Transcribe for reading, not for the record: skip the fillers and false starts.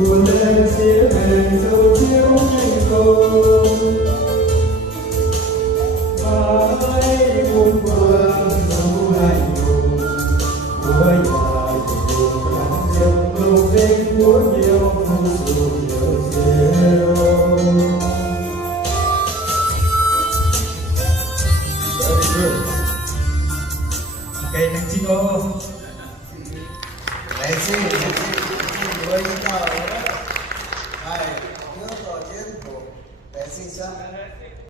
buồn đêm xía hẹn dấu chiếu nhanh không và hãy buồn quên dấu lạnh lùng của nhà đường lắm dòng lâu đêm của nhiều phút dù nhiều rêu. Okay, next go. Let's see. Với chúng ta ở đây, trước tổ chiến của vệ sinh xanh.